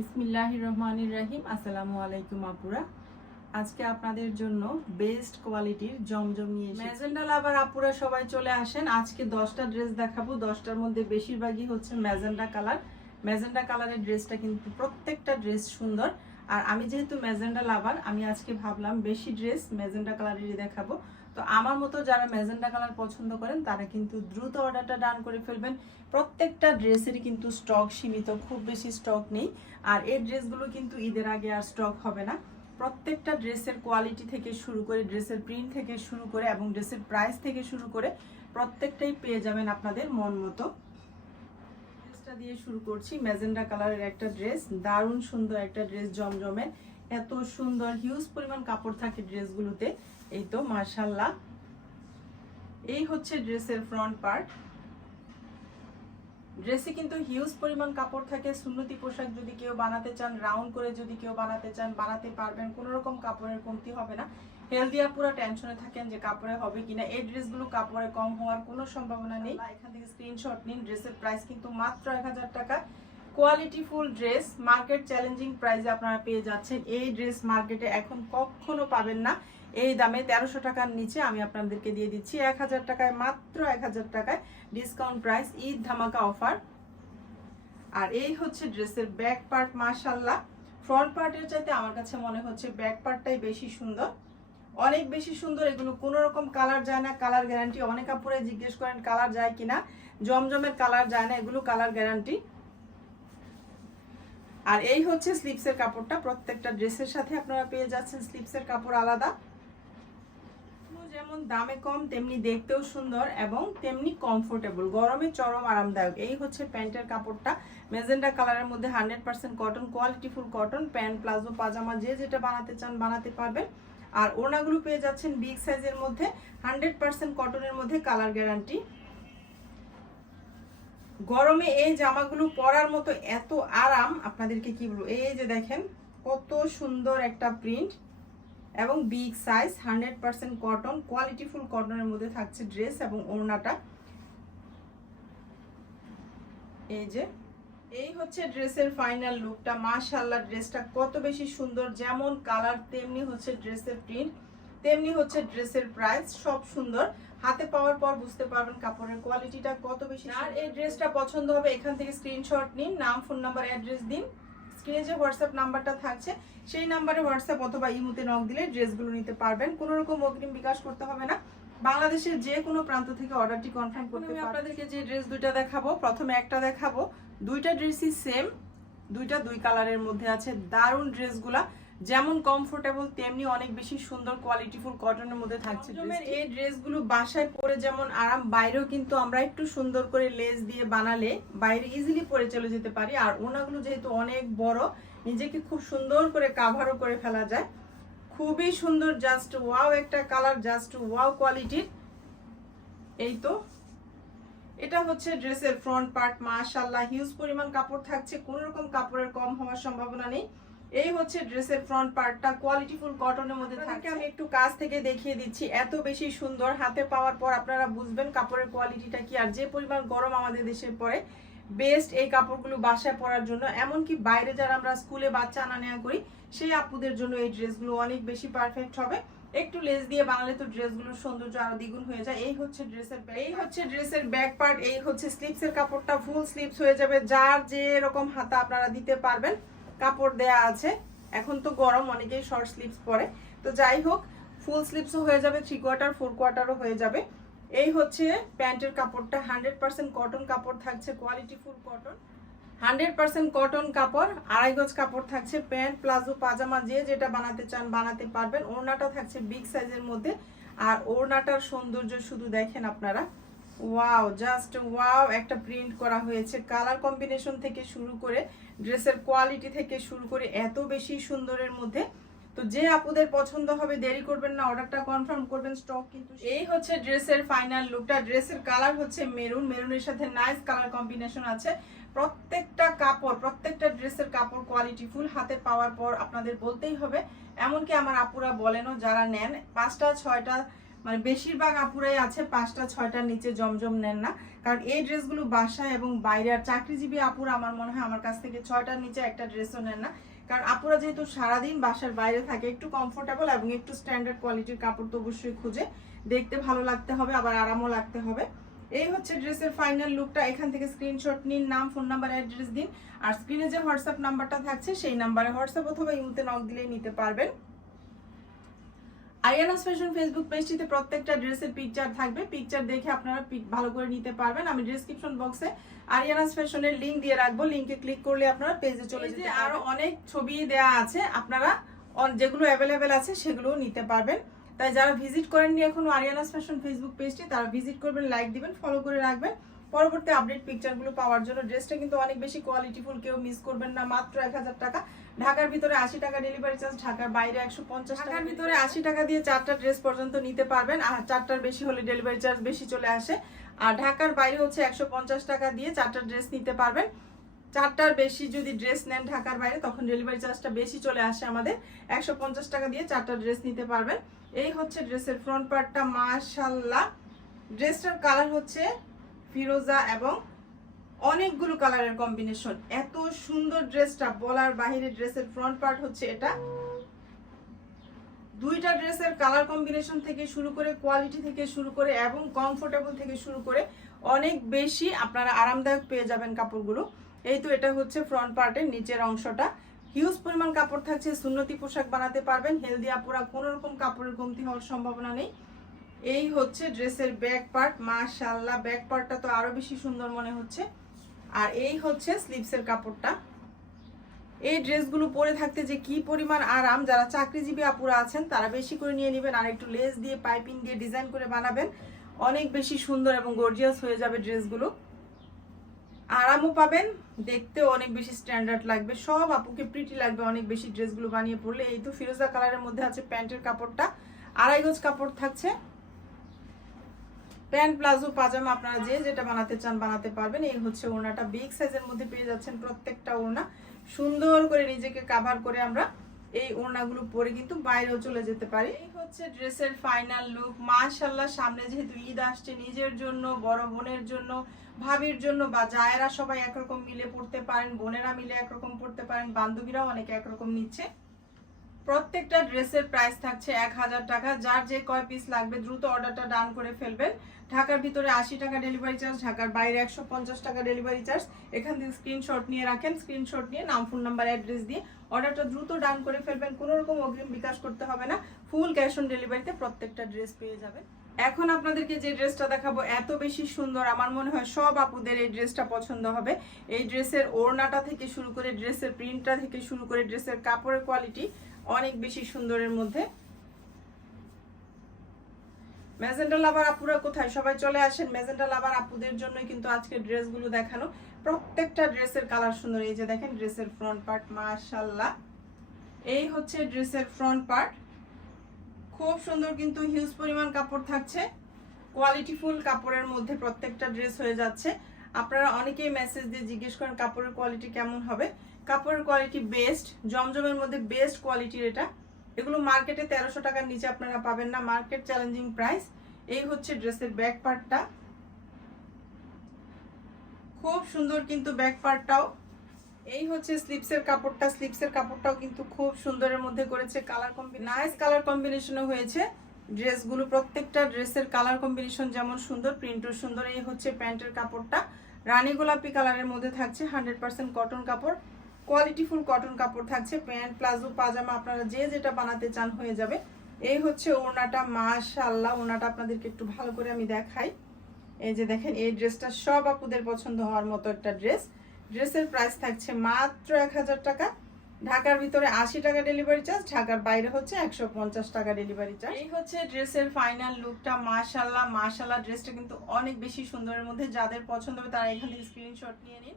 বিসমিল্লাহ রহমানির রাহিম আসসালামু আলাইকুম আপুরা। আজকে আপনাদের জন্য বেস্ট কোয়ালিটির জমজম নিয়ে ম্যাজেন্ডা লাভার আপুরা সবাই চলে আসেন। আজকে দশটা ড্রেস দেখাবো। দশটার মধ্যে বেশিরভাগই হচ্ছে ম্যাজেন্ডা কালার। ম্যাজেন্ডা কালারের ড্রেসটা কিন্তু প্রত্যেকটা ড্রেস সুন্দর। আর আমি যেহেতু ম্যাজেন্ডা লাভার, আমি আজকে ভাবলাম বেশি ড্রেস ম্যাজেন্ডা কালারেরই দেখাবো। তো আমার মতো যারা ম্যাজেন্ডা কালার পছন্দ করেন, তারা কিন্তু দ্রুত অর্ডারটা ডান করে ফেলবেন। প্রত্যেকটা ড্রেসেরই কিন্তু স্টক সীমিত, খুব বেশি স্টক নেই। আর এই ড্রেসগুলো কিন্তু ঈদের আগে আর স্টক হবে না। প্রত্যেকটা ড্রেসের কোয়ালিটি থেকে শুরু করে, ড্রেসের প্রিন্ট থেকে শুরু করে এবং ড্রেসের প্রাইস থেকে শুরু করে প্রত্যেকটাই পেয়ে যাবেন আপনাদের মন মতো। ড্রেসটা দিয়ে শুরু করছি। ম্যাজেন্ডা কালারের একটা ড্রেস, দারুণ সুন্দর একটা ড্রেস, জমজমের। এত সুন্দর, হিউজ পরিমাণ কাপড় থাকে ড্রেসগুলোতে। এই তো মার্শাল্লাহ এই হচ্ছে ড্রেসের ফ্রন্ট পার্ট ড্রেসে কিন্তু হিউজ পরিমাণ কাপড় থাকে, সুন্নতি পোশাক যদি কেউ বানাতে চান রাউন্ড করে যদি কেউ বানাতে চান, বানাতে পারবেন কোনো রকম কাপড়ের কমতি হবে না। হেলদিয়া পুরো টেনশনে থাকেন যে কাপড়ে হবে কিনা। এই ড্রেসগুলো কাপড়ে কম হওয়ার কোনো সম্ভাবনা নেই। এখান থেকে স্ক্রিনশট নিন ড্রেসের প্রাইস কিন্তু মাত্র এক হাজার টাকা। Quality full dress market challenging প্রাইসে আপনারা পেয়ে যাচ্ছেন। এই ড্রেস মার্কেটে এখন কখনো পাবেন না। এই দামে তেরোশো টাকার নিচে আমি আপনাদেরকে দিয়ে দিচ্ছি এক হাজার টাকায়, মাত্র এক হাজার টাকায় ডিসকাউন্ট প্রাইস ঈদ ধামাকা অফার আর এই হচ্ছে ড্রেসের ব্যাক পার্ট মাশাল্লাহ ফ্রন্ট পার্টের চাইতে আমার কাছে মনে হচ্ছে ব্যাক পার্টটাই বেশি সুন্দর। অনেক বেশি সুন্দর, এগুলো কোনো রকম কালার যায় না কালার গ্যারান্টি অনেক কাপড়ে জিজ্ঞেস করেন কালার যায় কিনা, জমজমের কালার যায় না, এগুলো কালার গ্যারান্টি আর এই হচ্ছে স্লিপসের কাপড়টা, প্রত্যেকটা ড্রেসের সাথে আপনারা পেয়ে যাচ্ছেন স্লিপসের কাপড় আলাদা। যেমন দামে কম, তেমনি দেখতেও সুন্দর এবং তেমনি কমফোর্টেবল গরমে চরম আরামদায়ক। এই হচ্ছে প্যান্টের কাপড়টা। মেজেন্ডা কালারের মধ্যে hundred percent cotton quality full cotton pant, palazzo, pyjama, যে যেটা বানাতে চান বানাতে পারবেন। আর ওনাগুলো পেয়ে যাচ্ছেন বিগ সাইজের মধ্যে, হান্ড্রেড পার্সেন্ট কটনের মধ্যে কালার গ্যারান্টি গরমে এই জামাগুলো পরার মতো এত আরাম, আপনাদেরকে কি বলব? এই যে দেখেন, কত সুন্দর একটা প্রিন্ট এবং big size hundred percent cotton quality full কটনের মধ্যে থাকছে ড্রেস এবং ওড়নাটা। এই যে এই হচ্ছে ড্রেসের ফাইনাল লুকটা। মাশাল্লাহ ড্রেসটা কত বেশি সুন্দর। যেমন কালার তেমনি হচ্ছে ড্রেসের প্রিন্ট তেমনি হচ্ছে ড্রেসের প্রাইস সব সুন্দর। হাতে পাওয়ার পর বুঝতে পারবেন কাপড়ের কোয়ালিটিটা কত বেশি আর এই ড্রেসটা পছন্দ হবে এখান থেকে স্ক্রিনশট নিন নাম ফোন নাম্বার অ্যাড্রেস দিন। স্ক্রিনে যে হোয়াটসঅ্যাপ নাম্বারটা থাকছে সেই নাম্বারে হোয়াটসঅ্যাপ অথবা ইমুতে নক দিলে ড্রেসগুলো নিতে পারবেন। কোনো রকম অগ্রিম বিকাশ করতে হবে না। বাংলাদেশের যে কোনো প্রান্ত থেকে অর্ডারটি কনফার্ম করতে আমি আপনাদেরকে যে ড্রেস দুইটা দেখাবো প্রথমে একটা দেখাবো। দুইটা ড্রেসই সেম দুইটা দুই কালারের মধ্যে আছে। দারুণ ড্রেসগুলা যেমন কমফোর্টেবল তেমনি অনেক বেশি সুন্দর কোয়ালিটিফুল কটনের মধ্যে থাকছে এই ড্রেসগুলো বাসায় পরে যেমন আরাম বাইরেও কিন্তু আমরা একটু সুন্দর করে লেস দিয়ে বানালে বাইরে ইজিলি পরে চলে যেতে পারি। আর ওনাগুলো যেহেতু অনেক বড় নিজেকে খুব সুন্দর করে কাভারও করে ফেলা যায়। খুবই সুন্দর জাস্ট ওয়াও একটা কালার জাস্ট ওয়াও কোয়ালিটির এই তো। এটা হচ্ছে ড্রেসের ফ্রন্ট পার্ট মাশাল্লাহ হিউজ পরিমাণ কাপড় থাকছে। কোনো রকম কাপড়ের কম হওয়ার সম্ভাবনা নেই। এই হচ্ছে ড্রেসের ফ্রন্ট পার্টটা কোয়ালিটিফুল কটনের মধ্যে থাকে আমি একটু কাছ থেকে দেখিয়ে দিচ্ছি এত বেশি সুন্দর হাতে পাওয়ার পর আপনারা বুঝবেন কাপড়ের কোয়ালিটিটা কি আর যে পরিমাণ গরম আমাদের দেশে পড়ে। বেস্ট এই কাপড়গুলো বাসায় পরার জন্য এমনকি বাইরে যারা আমরা স্কুলে বাচ্চা আনা নেওয়া করি সেই আপুদের জন্য এই ড্রেসগুলো অনেক বেশি পারফেক্ট হবে। একটু লেস দিয়ে বানালে তো ড্রেসগুলোর সৌন্দর্য আরও দ্বিগুণ হয়ে যায়। এই হচ্ছে ড্রেসের এই হচ্ছে ড্রেসের ব্যাক পার্ট এই হচ্ছে স্লিপসের কাপড়টা ফুল স্লিপস হয়ে যাবে। যার যে রকম হাতা আপনারা দিতে পারবেন কাপড় দেয়া আছে। এখন তো গরম, অনেকেই শর্ট স্লিপস পরে। তো যাই হোক ফুল স্লিপসও হয়ে যাবে থ্রি কোয়ার্টার ফোর কোয়ার্টারও হয়ে যাবে। এই হচ্ছে প্যান্টের কাপড়টা হান্ড্রেড পার্সেন্ট কটন কাপড় থাকছে quality full cotton hundred percent cotton কাপড়, আড়াই গজ কাপড় থাকছে, প্যান্ট, প্লাজো, পাজামা, যে যেটা বানাতে চান, বানাতে পারবেন। ওড়নাটা থাকছে বিগ সাইজের মধ্যে। আর ওড়নাটার সৌন্দর্য শুধু দেখেন আপনারা। ওয়াও জাস্ট ওয়াও একটা প্রিন্ট করা হয়েছে। কালার কম্বিনেশন থেকে শুরু করে, ড্রেসের কোয়ালিটি থেকে শুরু করে, এত বেশি সুন্দরের মধ্যে। তো যে আপুদের পছন্দ হবে, দেরি করবেন না অর্ডারটা কনফার্ম করবেন স্টক কিন্তু এই হচ্ছে ড্রেসের ফাইনাল লুকটা ড্রেসের কালার হচ্ছে মেরুন মেরুনের সাথে নাইস কালার কম্বিনেশন আছে। প্রত্যেকটা কাপড়, প্রত্যেকটা ড্রেসের কাপড় কোয়ালিটি ফুল হাতে পাওয়ার পর আপনাদের বলতেই হবে। এমনকি আমার আপুরা বলেনও, যারা নেন, পাঁচটা, ছয়টা মানে বেশিরভাগ আপুরাই আছে পাঁচটা, ছয়টার নিচে জমজম নেন না। কারণ এই ড্রেসগুলো বাসায় এবং বাইরে, আর চাকরিজীবী আপুরা আমার মনে হয় আমার কাছ থেকে ছয়টার নিচে একটা ড্রেসও নেন না। কারণ আপুরা যেহেতু সারাদিন বাসার বাইরে থাকে, একটু কমফোর্টেবল এবং একটু স্ট্যান্ডার্ড কোয়ালিটির কাপড় তো অবশ্যই খুঁজে। দেখতে ভালো লাগতে হবে, আবার আরামও লাগতে হবে। এই হচ্ছে ড্রেসের ফাইনাল লুকটা এখান থেকে স্ক্রিনশট নিন, নাম ফোন নাম্বার অ্যাড্রেস দিন। আর স্ক্রিনে যে হোয়াটসঅ্যাপ নাম্বারটা থাকছে, সেই নাম্বারে হোয়াটসঅ্যাপ অথবা ইমুতে নক দিলেই নিতে পারবেন। আরিয়ানাস ফ্যাশন ফেসবুক পেজটিতে প্রত্যেকটা ড্রেসের পিকচার থাকবে। পিকচার দেখে আপনারা ভালো করে নিতে পারবেন। আমি ডেসক্রিপশন বক্সে আরিয়ানাস ফ্যাশনের লিংক দিয়ে রাখব। লিংকে ক্লিক করলে আপনারা পেজে চলে যেতে আরও অনেক ছবি দেওয়া আছে আপনারা যেগুলো অ্যাভেলেবেল আছে সেগুলোও নিতে পারবেন। তাই যারা ভিজিট করেননি এখনও আরিয়ানাস ফ্যাশন ফেসবুক পেজটি তারা ভিজিট করবেন লাইক দিবেন ফলো করে রাখবেন। পরবর্তী আপডেট পিকচারগুলো পাওয়ার জন্য ড্রেসটা কিন্তু অনেক বেশি কোয়ালিটিফুল কেউ মিস করবেন না, মাত্র এক হাজার টাকা। ঢাকার ভিতরে আশি টাকা ডেলিভারি চার্জ ঢাকার বাইরে একশো পঞ্চাশ টাকার ভিতরে আশি টাকা দিয়ে চারটা ড্রেস পর্যন্ত নিতে পারবেন, আর চারটার বেশি হলে ডেলিভারি চার্জ বেশি চলে আসে। আর ঢাকার বাইরে হচ্ছে একশো পঞ্চাশ টাকা দিয়ে চারটা ড্রেস নিতে পারবেন। চারটার বেশি যদি ড্রেস নেন ঢাকার বাইরে, তখন ডেলিভারি চার্জটা বেশি চলে আসে আমাদের। একশো পঞ্চাশ টাকা দিয়ে চারটা ড্রেস নিতে পারবেন। এই হচ্ছে ড্রেসের ফ্রন্ট পার্টটা মাশাল্লাহ ড্রেসটার কালার হচ্ছে ফিরোজা এবং অনেকগুলো কালারের কম্বিনেশন। এত সুন্দর ড্রেসটা বলার বাহিরে ড্রেসের ফ্রন্ট পার্ট হচ্ছে এটা। দুইটা ড্রেসের কালার কম্বিনেশন থেকে শুরু করে কোয়ালিটি থেকে শুরু করে এবং কমফোর্টেবল থেকে শুরু করে অনেক বেশি আপনারা আরামদায়ক পেয়ে যাবেন কাপড়গুলো। এই তো এটা হচ্ছে ফ্রন্ট পার্টের নিচের অংশটা। হিউজ পরিমাণ কাপড় থাকছে, সুন্নতি পোশাক বানাতে পারবেন হেলদি আপুরা কোনো রকম কাপড়ের কমতি হওয়ার সম্ভাবনা নেই। এই হচ্ছে ড্রেসের ব্যাক পার্ট মাশাল্লাহ ব্যাক পার্টটা তো আরও বেশি সুন্দর মনে হচ্ছে। আর এই হচ্ছে স্লিভসের কাপড়টা। এই ড্রেসগুলো পরে থাকতে যে কি পরিমাণ আরাম, যারা চাকরিজীবী আপুরা আছেন, তারা বেশি করে নিয়ে নেবেন আর একটু লেস দিয়ে, পাইপিং দিয়ে ডিজাইন করে বানাবেন। অনেক বেশি সুন্দর এবং গর্জিয়াস হয়ে যাবে ড্রেসগুলো। আরামও পাবেন, দেখতেও অনেক বেশি স্ট্যান্ডার্ড লাগবে। সব আপুকে প্রিটি লাগবে অনেক বেশি ড্রেসগুলো বানিয়ে পড়লে এই তো ফিরোজা কালারের মধ্যে আছে প্যান্টের কাপড়টা। আড়াই গজ কাপড় থাকছে। প্যান্ট, প্লাজো, পাজামা আপনারা যে যেটা বানাতে চান বানাতে পারবেন। এই হচ্ছে ওড়নাটা। বিগ সাইজের মধ্যে পেয়ে যাচ্ছেন প্রত্যেকটা ওড়না। সুন্দর করে নিজেকে কাভার করে আমরা এই ওড়নাগুলো পরে কিন্তু বাইরেও চলে যেতে পারি। এই হচ্ছে ড্রেসের ফাইনাল লুক মাশাল্লাহ সামনে যেহেতু ঈদ আসছে, নিজের জন্য, বড় বোনের জন্য, ভাবির জন্য বা জায়েরা সবাই একরকম মিলে পড়তে পারেন, বোনেরা মিলে একরকম পড়তে পারেন, বান্ধবীরাও অনেকে একরকম নিচ্ছে। প্রত্যেকটা ড্রেসের প্রাইস থাকছে এক হাজার টাকা। যার যে কয় পিস লাগবে, দ্রুত অর্ডারটা ডান করে ফেলবেন। ঢাকার ভিতরে আশি টাকা ডেলিভারি চার্জ ঢাকার বাইরে একশো পঞ্চাশ টাকা ডেলিভারি চার্জ এখান থেকে স্ক্রিনশট নিয়ে রাখেন স্ক্রিনশট নিয়ে নাম ফোন নাম্বার অ্যাড্রেস দিয়ে অর্ডারটা দ্রুত ডান করে ফেলবেন। কোনো রকম অগ্রিম বিকাশ করতে হবে না। ফুল ক্যাশ অন ডেলিভারিতে প্রত্যেকটা ড্রেস পেয়ে যাবেন। এখন আপনাদেরকে যে ড্রেসটা দেখাবো, এত বেশি সুন্দর। আমার মনে হয় সব আপুদের এই ড্রেসটা পছন্দ হবে। এই ড্রেসের ওড়নাটা থেকে শুরু করে ড্রেসের প্রিন্টটা থেকে শুরু করে ড্রেসের কাপড়ের কোয়ালিটি অনেক বেশি সুন্দরের মধ্যে। ম্যাজেন্ডা লাভার আপুরা কোথায়? সবাই চলে আসেন। ম্যাজেন্ডা লাভার আপুদের জন্যই কিন্তু আজকে ড্রেসগুলো দেখানো। প্রত্যেকটা ড্রেসের কালার সুন্দর। এই যে দেখেন, ড্রেসের ফ্রন্ট পার্ট মাশাল্লাহ এই হচ্ছে ড্রেসের ফ্রন্ট পার্ট খুব সুন্দর কিন্তু হিউজ পরিমাণ কাপড় থাকছে। কোয়ালিটিফুল কাপড়ের মধ্যে প্রত্যেকটা ড্রেস হয়ে যাচ্ছে। আপনারা অনেকেই মেসেজ দিয়ে জিজ্ঞেস করেন, কাপড়ের কোয়ালিটি কেমন হবে? কাপড়ের কোয়ালিটি বেস্ট জমজমের মধ্যে বেস্ট কোয়ালিটির এটা। এগুলো মার্কেটে তেরোশো টাকার নিচে আপনারা পাবেন না। মার্কেট চ্যালেঞ্জিং প্রাইস এই হচ্ছে ড্রেসের ব্যাক পার্টটা খুব সুন্দর কিন্তু ব্যাক পার্টটাও এই হচ্ছে স্লিপসের কাপড়টা। স্লিপসের কাপড়টাও কিন্তু খুব সুন্দরের মধ্যে করেছে। কালার কম্বিনেশন নাইস কালার কম্বিনেশনও হয়েছে। ড্রেসগুলো প্রত্যেকটা ড্রেসের কালার কম্বিনেশন যেমন সুন্দর প্রিন্টও সুন্দর। এই হচ্ছে প্যান্টের কাপড়টা। রানী গোলাপি কালারের মধ্যে থাকছে। হান্ড্রেড পার্সেন্ট কটন কাপড়। কোয়ালিটিফুল কটন কাপড় থাকছে, প্যান্ট, প্লাজো, পাজামা, আপনারা যে যেটা বানাতে চান হয়ে যাবে। এই হচ্ছে ওড়নাটা, মাশাআল্লাহ, ওড়নাটা আপনাদেরকে একটু ভালো করে আমি দেখাই। এই যে দেখেন, এই ড্রেসটা সব আপুদের পছন্দ হওয়ার মতো একটা ড্রেস। ড্রেসের প্রাইস থাকছে মাত্র এক হাজার টাকা। ঢাকার ভিতরে আশি টাকা ডেলিভারি চার্জ ঢাকার বাইরে হচ্ছে একশো পঞ্চাশ টাকা ডেলিভারি চার্জ এই হচ্ছে ড্রেসের ফাইনাল লুকটা মাশাল্লাহ মাশাল্লাহ ড্রেসটা কিন্তু অনেক বেশি সুন্দরের মধ্যে যাদের পছন্দ হবে তারা এখান থেকে স্ক্রিনশট নিয়ে নিন।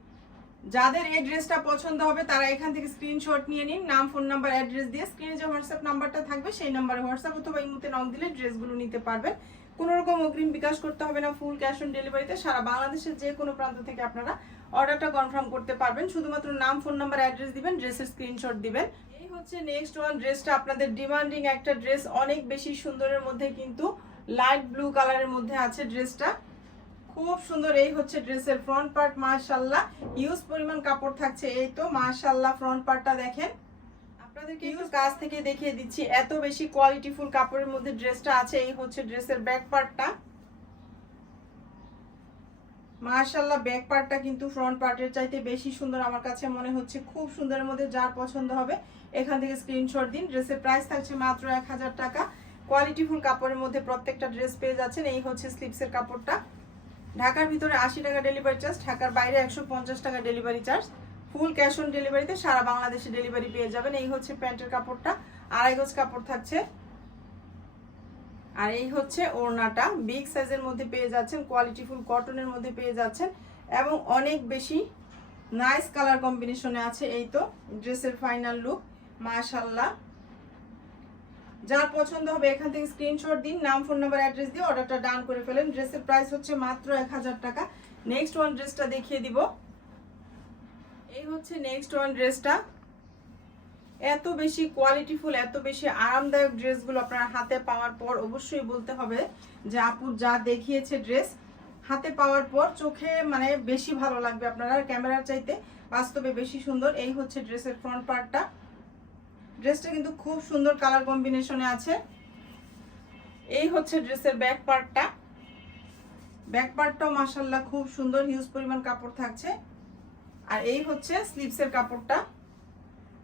যাদের এই ড্রেসটা পছন্দ হবে, তারা এখান থেকে স্ক্রিনশট নিয়ে নিন। নাম ফোন নাম্বার অ্যাড্রেস দিয়ে স্ক্রিনে যে হোয়াটসঅ্যাপ নাম্বারটা থাকবে, সেই নাম্বারে হোয়াটসঅ্যাপ অথবা ইমুতে নক দিলে ড্রেসগুলো নিতে পারবেন। কোনো রকম অগ্রিম বিকাশ করতে হবে না ফুল ক্যাশ অন ডেলিভারিতে সারা বাংলাদেশের যে কোনো প্রান্ত থেকে আপনারা অর্ডারটা কনফার্ম করতে পারবেন। শুধুমাত্র নাম ফোন নাম্বার অ্যাড্রেস দিবেন, ড্রেসের স্ক্রিনশট দিবেন। এই হচ্ছে নেক্সট ওয়ান ড্রেসটা আপনাদের ডিমান্ডিং একটা ড্রেস অনেক বেশি সুন্দরের মধ্যে কিন্তু লাইট ব্লু কালারের মধ্যে আছে ড্রেসটা খুব সুন্দর এই হচ্ছে ড্রেসের ফ্রন্ট পার্ট মাশাল্লাহ ইউজ পরিমাণ কাপড় থাকছে এই তো মাশাল্লাহ ফ্রন্ট পার্টটা দেখেন। আপনাদেরকে একটু কাছ থেকে দেখিয়ে দিচ্ছি এত বেশি কোয়ালিটিফুল কাপড়ের মধ্যে ড্রেসটা আছে এই হচ্ছে ড্রেসের ব্যাক পার্টটা মাশাল্লাহ ব্যাক পার্টটা কিন্তু ফ্রন্ট পার্টের চাইতে বেশি সুন্দর আমার কাছে মনে হচ্ছে। খুব সুন্দরের মধ্যে যার পছন্দ হবে এখান থেকে স্ক্রিনশট দিন। ড্রেসের প্রাইস থাকছে মাত্র এক হাজার টাকা। কোয়ালিটিফুল কাপড়ের মধ্যে প্রত্যেকটা ড্রেস পেয়ে যাচ্ছেন এই হচ্ছে স্লিপসের কাপড়টা। ঢাকার ভিতরে আশি টাকা ডেলিভারি চার্জ ঢাকার বাইরে একশো পঞ্চাশ টাকা delivery charge full cash on ডেলিভারিতে সারা বাংলাদেশে ডেলিভারি পেয়ে যাবেন। এই হচ্ছে প্যান্টের কাপড়টা। আড়াই গজ কাপড় থাকছে। আর এই হচ্ছে ওড়নাটা। বিগ সাইজের মধ্যে পেয়ে যাচ্ছেন কোয়ালিটি কোয়ালিটিফুল কটনের মধ্যে পেয়ে যাচ্ছেন। এবং অনেক বেশি নাইস কালার কম্বিনেশনে আছে এই তো ড্রেসের ফাইনাল লুক মাশাল্লাহ যার পছন্দ হবে এখান থেকে স্ক্রিনশট দিন, নাম ফোন নাম্বার অ্যাড্রেস দিয়ে অর্ডারটা ডান করে ফেলেন। ড্রেসের প্রাইস হচ্ছে মাত্র এক হাজার টাকা। নেক্সট ওয়ান ড্রেসটা দেখিয়ে দিব। এই হচ্ছে নেক্সট ওয়ান ড্রেসটা এত বেশি কোয়ালিটিফুল এত বেশি আরামদায়ক ড্রেসগুলো আপনার হাতে পাওয়ার পর অবশ্যই বলতে হবে যে আপু যা দেখিয়েছে ড্রেস হাতে পাওয়ার পর চোখে মানে বেশি ভালো লাগবে আপনারা। ক্যামেরার চাইতে বাস্তবে বেশি সুন্দর। এই হচ্ছে ড্রেসের ফ্রন্ট পার্টটা ড্রেসটা কিন্তু খুব সুন্দর কালার কম্বিনেশনে আছে। এই হচ্ছে ড্রেসের ব্যাক পার্টটা ব্যাক পার্টটাও মাসাল্লাহ খুব সুন্দর হিউজ পরিমাণ কাপড় থাকছে। আর এই হচ্ছে স্লিপসের কাপড়টা।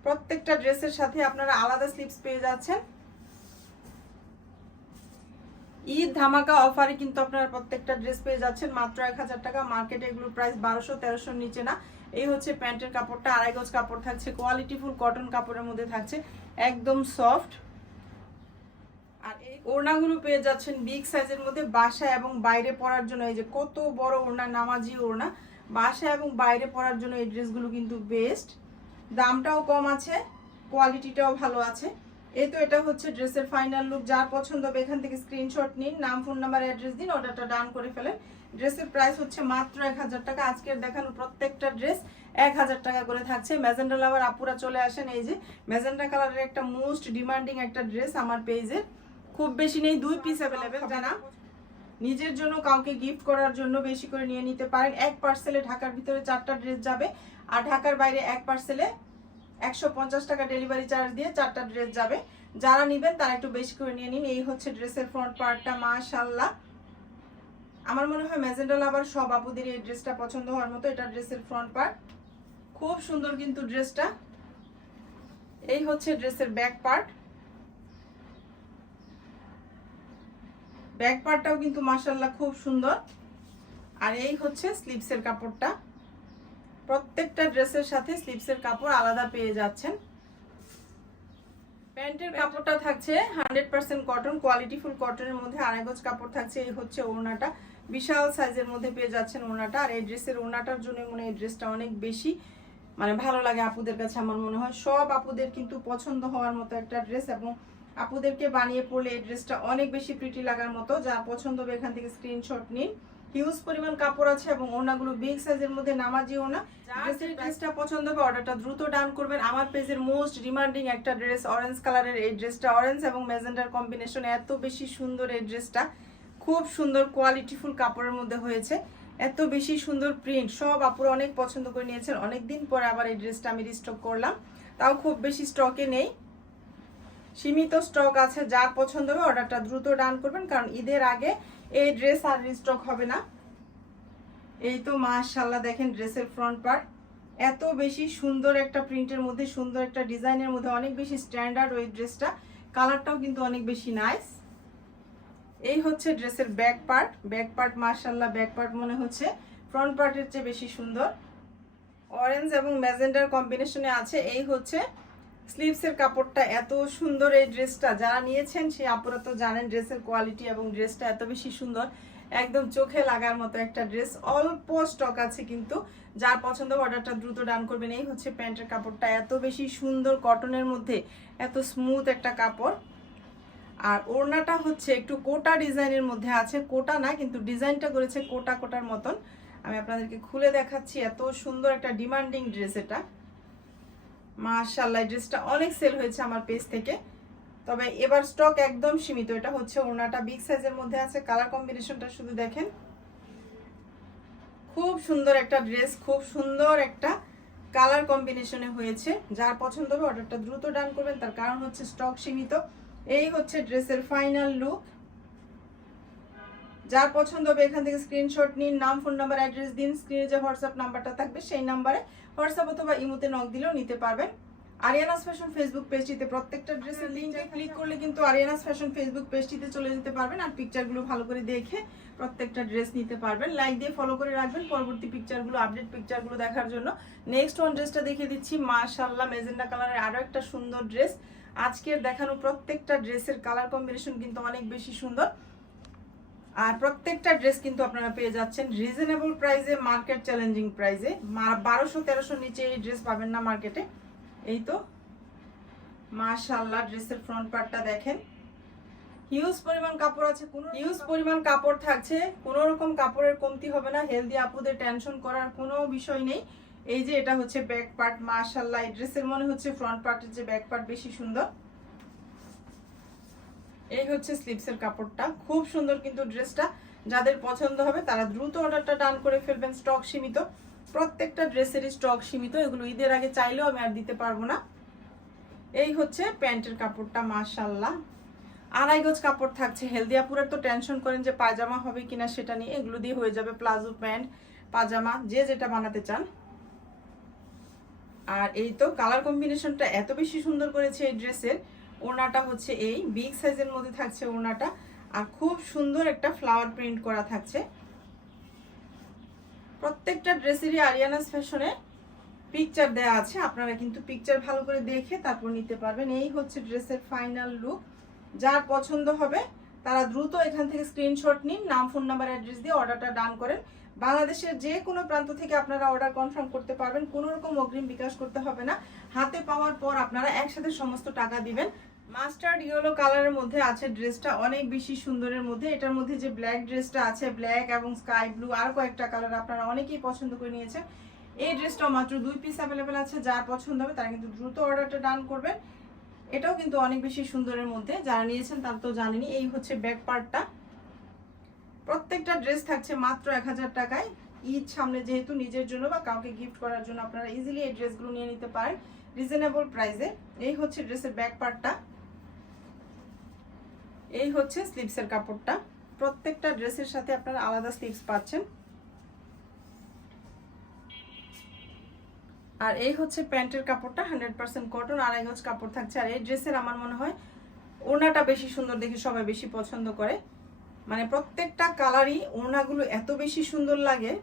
প্রত্যেকটা ড্রেসের সাথে আপনারা আলাদা স্লিপস পেয়ে যাচ্ছেন। ঈদ ধামাকা অফারে কিন্তু আপনারা প্রত্যেকটা ড্রেস পেয়ে যাচ্ছেন। মাত্র এক হাজার টাকা। মার্কেটে এগুলোর প্রাইস বারোশো, তেরোশোর নিচে না। এই হচ্ছে প্যান্টের কাপড়টা, আড়াই গজ কাপড় থাকছে। কোয়ালিটিফুল কটন কাপড়ের মধ্যে থাকছে। একদম সফট আর এই ওড়নাগুলো পেয়ে যাচ্ছেন বিগ সাইজের মধ্যে বাসায় এবং বাইরে পরার জন্য। এই যে কত বড় ওড়না, নামাজি ওড়না। বাসায় এবং বাইরে পরার জন্য এই ড্রেসগুলো কিন্তু বেস্ট দামটাও কম আছে কোয়ালিটিটাও ভালো আছে। এই তো এটা হচ্ছে ড্রেসের ফাইনাল লুক যার পছন্দ হবে এখান থেকে স্ক্রিনশট নিন, নাম ফোন নাম্বার অ্যাড্রেস দিন অর্ডারটা ডান করে ফেলেন। ড্রেসের প্রাইস হচ্ছে মাত্র এক হাজার টাকা, আজকের দেখানো প্রত্যেকটা ড্রেস এক হাজার টাকা করে থাকছে। ম্যাজেন্ডা লাভার আপুরা চলে আসেন, এই যে ম্যাজেন্ডা কালারের একটা মোস্ট ডিমান্ডিং একটা ড্রেস আমার পেজে খুব বেশি নেই, দুই পিস অ্যাভেলেবেল জানা। নিজের জন্য কাউকে গিফট করার জন্য বেশি করে নিয়ে নিতে পারেন। এক পার্সেলে ঢাকার ভিতরে চারটা ড্রেস যাবে, আর ঢাকার বাইরে এক পার্সেলে একশো পঞ্চাশ টাকা ডেলিভারি চার্জ দিয়ে চারটা ড্রেস যাবে। যারা নেবেন তারা একটু বেশি করে নিয়ে নিন। এই হচ্ছে ড্রেসের ফ্রন্ট পার্টটা মাশাল্লাহ আমার মনে হয় ম্যাজেন্ডা লাভার সব আপুদের এই ড্রেসটা পছন্দ হওয়ার মতো। এটা ড্রেসের ফ্রন্ট পার্ট খুব সুন্দর কিন্তু ড্রেসটা এই হচ্ছে ড্রেসের ব্যাক পার্ট ব্যাক পার্টটাও কিন্তু মাশাল্লাহ খুব সুন্দর। আর এই হচ্ছে স্লিপসের কাপড়টা। প্রত্যেকটা ড্রেসের সাথে স্লিপসের কাপড় আলাদা পেয়ে যাচ্ছেন। প্যান্টের কাপড়টা থাকছে হান্ড্রেড পার্সেন্ট কটন, কোয়ালিটিফুল কটনের মধ্যে আড়াই গজ কাপড় থাকছে, এই হচ্ছে ওড়নাটা। বিশাল সাইজের মধ্যে পেয়ে যাচ্ছেন ওড়নাটা, আর এই ড্রেসের ওড়নাটার জন্য মনে এই ড্রেসটা অনেক বেশি মানে ভালো লাগে আপুদের কাছে আমার মনে হয়। সব আপুদের কিন্তু পছন্দ হওয়ার মতো একটা ড্রেস এবং আপুদেরকে বানিয়ে পড়লে এই ড্রেসটা অনেক বেশি প্রিটি লাগার মতো। যা পছন্দ হবে এখান থেকে স্ক্রিনশট নিন। হিউজ পরিমাণ কাপড় আছে এবং ওনাগুলো বিগ সাইজের মধ্যে নামাজি ওনা ড্রেসের ড্রেসটা পছন্দ হবে অর্ডারটা দ্রুত ডান করবেন। আমার পেজের মোস্ট ডিমান্ডিং একটা ড্রেস অরেঞ্জ কালারের এই ড্রেসটা অরেঞ্জ এবং ম্যাজেন্ডার কম্বিনেশন এত বেশি সুন্দর এই ড্রেসটা খুব সুন্দর কোয়ালিটিফুল কাপড়ের মধ্যে হয়েছে। এত বেশি সুন্দর প্রিন্ট সব আপুরা অনেক পছন্দ করে নিয়েছেন। অনেক দিন পরে আবার এই ড্রেসটা আমি রিস্টক করলাম। তাও খুব বেশি স্টকে নেই। সীমিত স্টক আছে যার পছন্দ হবে অর্ডারটা দ্রুত ডান করবেন। কারণ ঈদের আগে এই ড্রেস আর রিস্টক হবে না। এই তো মাশাল্লাহ দেখেন ড্রেসের ফ্রন্ট পার্ট এত বেশি সুন্দর একটা প্রিন্টের মধ্যে, সুন্দর একটা ডিজাইনের মধ্যে অনেক বেশি স্ট্যান্ডার্ড ওই ড্রেসটা কালারটাও কিন্তু অনেক বেশি নাইস এই হচ্ছে ড্রেসের ব্যাক পার্ট ব্যাক পার্ট মাশাল্লাহ ব্যাক পার্ট মনে হচ্ছে। ফ্রন্ট পার্টের চেয়ে বেশি সুন্দর। অরেঞ্জ এবং ম্যাজেন্ডার কম্বিনেশনে আছে। এই হচ্ছে স্লিভসের কাপড়টা এত সুন্দর এই ড্রেসটা যারা নিয়েছেন সেই আপুরা তো জানেন ড্রেসের কোয়ালিটি এবং ড্রেসটা এত বেশি সুন্দর। একদম চোখে লাগার মতো একটা ড্রেস, অল্প স্টক আছে কিন্তু। যার পছন্দ অর্ডারটা দ্রুত ডান করবেন। এই হচ্ছে প্যান্টের কাপড়টা, এত বেশি সুন্দর কটনের মধ্যে, এত স্মুথ একটা কাপড়। আর ওড়নাটা হচ্ছে একটু কোটা ডিজাইনের মধ্যে আছে, কোটা না, কিন্তু ডিজাইনটা করেছে কোটা কোটার মতন। আমি আপনাদেরকে খুলে দেখাচ্ছি, এত সুন্দর একটা ডিমান্ডিং ড্রেস এটা। মাশাল্লাহ ড্রেসটা অনেক সেল হয়েছে আমার পেজ থেকে। তবে এবার স্টক একদম সীমিত। এটা হচ্ছে ওড়নাটা বিগ সাইজের মধ্যে আছে। কালার কম্বিনেশনটা শুধু দেখেন। খুব সুন্দর একটা ড্রেস খুব সুন্দর একটা কালার কম্বিনেশনে হয়েছে। যার পছন্দ হবে অর্ডারটা দ্রুত ডান করবেন। তার কারণ হচ্ছে স্টক সীমিত। এই হচ্ছে ড্রেসের ফাইনাল লুক যার পছন্দ হবে এখান থেকে স্ক্রিনশট নিন, নাম ফোন নাম্বার অ্যাড্রেস দিন স্ক্রিনে যে হোয়াটসঅ্যাপ নাম্বারটা থাকবে সেই নাম্বারে হোয়াটসঅ্যাপ অথবা ইমোতে নক দিলেও নিতে পারবেন। আরিয়ানাস ফ্যাশন ফেসবুক পেজটিতে প্রত্যেকটা ড্রেসের লিঙ্কে ক্লিক করলে কিন্তু আরিয়ানাস ফ্যাশন ফেসবুক পেজটিতে চলে যেতে পারবেন আর পিকচারগুলো ভালো করে দেখে প্রত্যেকটা ড্রেস নিতে পারবেন। লাইক দিয়ে ফলো করে রাখবেন পরবর্তী পিকচারগুলো আপডেট পিকচারগুলো দেখার জন্য। নেক্সট ওয়ান ড্রেসটা দেখিয়ে দিচ্ছি মাশাল্লাহ মেজেন্ডা কালারের আরও একটা সুন্দর ড্রেস আজকের দেখানো প্রত্যেকটা ড্রেসের কালার কম্বিনেশন কিন্তু অনেক বেশি সুন্দর। আর প্রত্যেকটা ড্রেস কিন্তু আপনারা পেয়ে যাচ্ছেন রিজনেবল প্রাইসে মার্কেট চ্যালেঞ্জিং প্রাইসে বারোশো, তেরোশো নিচে এই ড্রেস পাবেন না মার্কেটে এই তো। মাশাল্লাহ ড্রেসের ফ্রন্ট পার্টটা দেখেন। হিউজ পরিমাণ কাপড় আছে, কোনো হিউজ পরিমাণ কাপড় থাকছে, কোনো রকম কাপড়ের কমতি হবে না হেলদি আপুদের টেনশন করার কোনো বিষয় নেই। এই যে এটা হচ্ছে ব্যাক পার্ট মাশাল্লাহ এই ড্রেসের মনে হচ্ছে ফ্রন্ট পার্টের যে ব্যাক পার্ট বেশি সুন্দর। এই হচ্ছে স্লিপসের কাপড়টা। খুব সুন্দর কিন্তু ড্রেসটা। যাদের পছন্দ হবে, তারা দ্রুত অর্ডারটা ডান করে ফেলবেন স্টক সীমিত। প্রত্যেকটা ড্রেসেরই স্টক সীমিত। এগুলো ঈদের আগে চাইলেও আমি আর দিতে পারব না। এই হচ্ছে প্যান্টের কাপড়টা মাশাল্লাহ আড়াই গজ কাপড় থাকছে। হেলদিয়াপুরের তো টেনশন করেন যে পায়জামা হবে কিনা সেটা নিয়ে। এগুলো দিয়ে হয়ে যাবে প্লাজো প্যান্ট পাজামা যে যেটা বানাতে চান। আর এই তো কালার কম্বিনেশনটা এত বেশি সুন্দর করেছে এই ড্রেসের। ওড়নাটা হচ্ছে এই, বিগ সাইজের মধ্যে থাকছে ওড়নাটা, আর খুব সুন্দর একটা ফ্লাওয়ার প্রিন্ট করা থাকছে। প্রত্যেকটা ড্রেসেরই আরিয়ানাস ফ্যাশনে পিকচার দেয়া আছে, আপনারা কিন্তু পিকচার ভালো করে দেখে তারপর নিতে পারবেন। এই হচ্ছে ড্রেসের ফাইনাল লুক যার পছন্দ হবে, তারা দ্রুত এখান থেকে স্ক্রিনশট নিন, নাম ফোন নাম্বার অ্যাড্রেস দিয়ে অর্ডারটা ডান করেন। বাংলাদেশের যে কোনো প্রান্ত থেকে আপনারা অর্ডার কনফার্ম করতে পারবেন। কোনো রকম অগ্রিম বিকাশ করতে হবে না। হাতে পাওয়ার পর আপনারা একসাথে সমস্ত টাকা দিবেন। মাস্টার্ড ইয়েলো কালারের মধ্যে আছে ড্রেসটা অনেক বেশি সুন্দরের মধ্যে। এটার মধ্যে যে ব্ল্যাক ড্রেসটা আছে ব্ল্যাক এবং স্কাই ব্লু আর কয়েকটা কালার আপনারা অনেকেই পছন্দ করে নিয়েছেন। এই ড্রেসটাও মাত্র দুই পিস অ্যাভেলেবেল আছে, যার পছন্দ হবে তারা কিন্তু দ্রুত অর্ডারটা ডান করবেন। এটাও কিন্তু অনেক বেশি সুন্দরের মধ্যে। যারা নিয়েছেন তারা তো জানেনি এই হচ্ছে ব্যাক পার্টটা প্রত্যেকটা ড্রেস থাকছে মাত্র এক হাজার টাকায়। ঈদ সামনে যেহেতু নিজের জন্য বা কাউকে গিফট করার জন্য আপনারা ইজিলি এই ড্রেসগুলো নিয়ে নিতে পারেন। রিজনেবল প্রাইসে এই হচ্ছে ড্রেসের ব্যাক পার্টটা এই হচ্ছে স্লিপসের কাপড়টা। প্রত্যেকটা ড্রেসের সাথে আপনারা আলাদা স্লিপস পাচ্ছেন। আর এই হচ্ছে প্যান্টের কাপড়টা হান্ড্রেড পার্সেন্ট কটন আড়াই গজ কাপড় থাকছে। আর এই ড্রেসের আমার মনে হয় ওড়নাটা বেশি সুন্দর দেখে সবাই বেশি পছন্দ করে। মানে প্রত্যেকটা কালারই ওড়নাগুলো এত বেশি সুন্দর লাগে।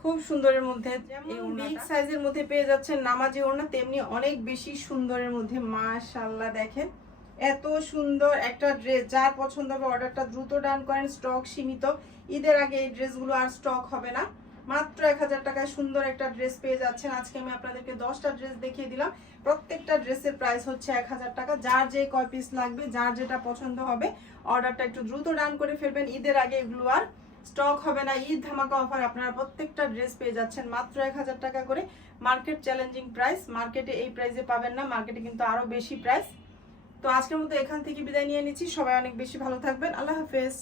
খুব সুন্দরের মধ্যে বিগ সাইজের মধ্যে পেয়ে যাচ্ছেন নামাজি ওড়না তেমনি অনেক বেশি সুন্দরের মধ্যে মাশাল্লাহ দেখেন। এত সুন্দর একটা ড্রেস যার পছন্দ হবে অর্ডারটা দ্রুত ডান করেন স্টক সীমিত। ঈদের আগে এই ড্রেসগুলো আর স্টক হবে না। মাত্র এক হাজার টাকায় সুন্দর একটা ড্রেস পেয়ে যাচ্ছেন। আজকে আমি আপনাদেরকে দশটা ড্রেস দেখিয়ে দিলাম। প্রত্যেকটা ড্রেসের প্রাইস হচ্ছে এক হাজার টাকা। যার যে কয় পিস লাগবে, যার যেটা পছন্দ হবে, অর্ডারটা একটু দ্রুত ডান করে ফেলবেন। ঈদের আগে এগুলো আর স্টক হবে না। ঈদ ধামাকা অফার আপনারা প্রত্যেকটা ড্রেস পেয়ে যাচ্ছেন। মাত্র এক হাজার টাকা করে মার্কেট চ্যালেঞ্জিং প্রাইস মার্কেটে এই প্রাইসে পাবেন না। মার্কেটে কিন্তু আরও বেশি প্রাইস তো আজকের মতো এখান থেকে বিদায় নিয়ে নিচ্ছি। সবাই অনেক বেশি ভালো থাকবেন। আল্লাহ হাফেজ।